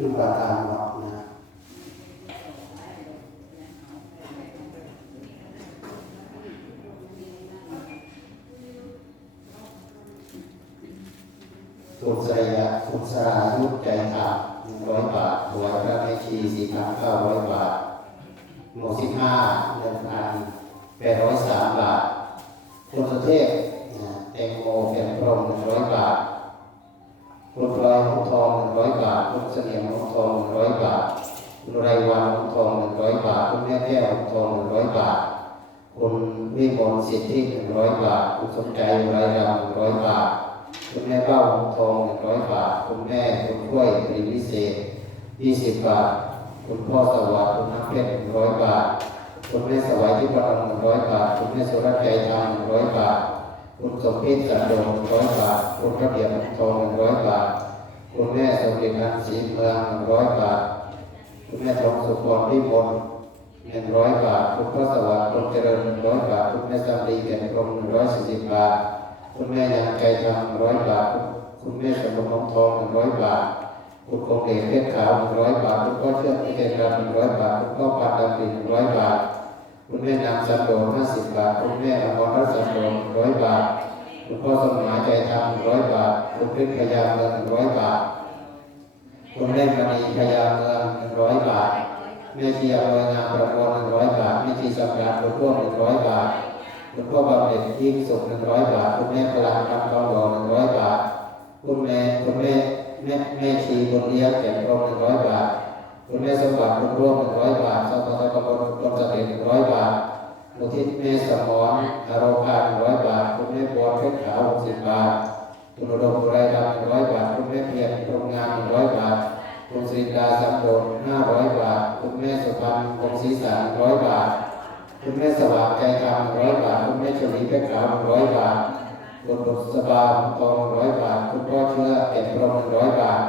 ขึ้นประการหรอนะสุสยะสุสายุใจขาดหนึ่งร้อยบาทหัวาพระไม่ชีสี่พันเก้าร้อยบาทหมวดสิบห้าเดินทางแปดร้อยสามบาทคนเทพแตงโมแฟนพรมหนึ่งร้อย บาทคุณพลอยหงทองหนึ่งร้อยบาทคุณเสนียมหงทองหนึ่งร้อยบาทคุณไรวันหงทองหนึ่งร้อยบาทคุณแม่แก้วหงทองหนึ่งร้อยบาทคุณวิมลสิทธิหนึ่งร้อยบาทคุณสมใจไรดำหนึ่งร้อยบาทคุณแม่เป้าหงทองหนึ่งร้อยบาทคุณแม่คุณกล้วยตรีวิเศษยี่สิบบาทคุณพ่อสวัสดิ์คุณน้ำเพชรหนึ่งร้อยบาทคุณแม่สวัยที่ประดังหนึ่งร้อยบาทคุณแม่สุรัตน์ใจทางหนึ่งร้อยบาทคุณสมพิษสันโดงหนึ่งร้อยบาทคุณระเบียบทองหนึ่ง ร้อยบาทคุณแม่สมเด็จนางศรีเมืองหนึ่งร้อยบาท คุณแม่ทองสุพรพิมลหนึ่งร้อยบาท คุณพ่อสวัสดิ์คุณเจริญหนึ่งร้อยบาท คุณแม่สำลีแก่นกรมหนึ่งร้อยสี่สิบบาท คุณแม่ยังใจทองร้อยบาท คุณแม่สมบูรณ์ทองหนึ่งร้อยบาท คุณคงเดชเพชรขาวหนึ่งร้อยบาท คุณพ่อเชื่อมที่เป็นรำหนึ่งร้อยบาท คุณพ่อปานดำดินหนึ่งร้อยบาท คุณแม่นางสันโดห้าสิบบาท คุณแม่อมรรัตน์สันโดหนึ่งร้อยบาทคุณพ่อสมหมายใจทำหนึ่งร้อยบาท คุณพฤกษ์พยาเมืองหนึ่งร้อยบาท คุณแม่มณีพยาเมืองหนึ่งร้อยบาท แม่เชียร์รยงามประมวลหนึ่งร้อยบาท แม่ชีสัมราคุณพ่วงหนึ่งร้อยบาทคุณพ่อบำเหน็จยิ่งสุขหนึ่งร้อยบาท คุณแม่พลังคำทองหล่อหนึ่งร้อยบาท คุณแม่คุณแม่แม่แม่ชีบุญเลี้ยงแก่กรมหนึ่งร้อยบาท คุณแม่สมบัติคุณร่วมหนึ่งร้อยบาทสปสกบลกรมเกษตรหนึ่งร้อยบาทอุทิศแม่สมรอารมณ์หนึ่งร้อยบาท คุณแม่บัวเพชรขาวหกสิบบาทคุณอุดมไรดำหนึ่งร้อย คุณสิริดาสัมโดษห้าร้อยบาท คุณแม่สุพรรณวงศรีสารร้อยบาท คุณแม่สว่างใจธรรมร้อยบาท คุณแม่ชลีเพชรขาวร้อยบาท คุณบุษบาทองร้อยบาท คุณพ่อเชื่อเก็บพรมร้อยบาท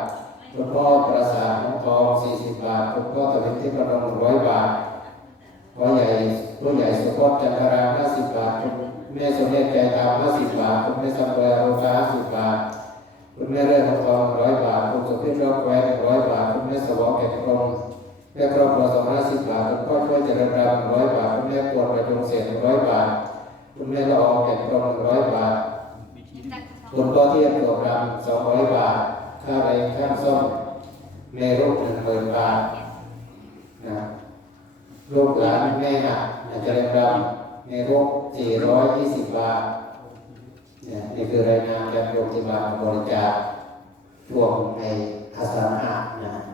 คุณพ่อประสานทองสี่สิบบาท คุณพ่อตวิที่ประนมร้อยบาทพ่อใหญ่ผู้ใหญ่สุพจน์จันทราห้าสิบบาท คุณแม่สมเด็จใจธรรมห้าสิบบาท คุณแม่สัมเบอร์โลกาห้าสิบบาท คุณแม่เลื่อนทองร้อยบาท คุณสุพิตรอบแหวนร้อยบาทคุณแม่สวอเก็บพรมแม่ครอบครัวสองห้าสิบบาทคุณพ่อช่วยเจริญรำร้อยบาทคุณแม่ปวดประจงเสียร้อยบาทคุณแม่ละอองเก็บพรมร้อยบาทคุณพ่อเทียบตัวรำสองร้อยบาท ค่าแรงข้ามซ่อมแม่ลูกหนึ่งหมื่นบาทนะลูกหลานแม่หักอาจรียนรำแม่ลูกสี่ร้อยยี่สิบบาทเนี่ยนี่คือรายงานจากโรงพยาบาลบริจาค ถ่วงในอสังหานะ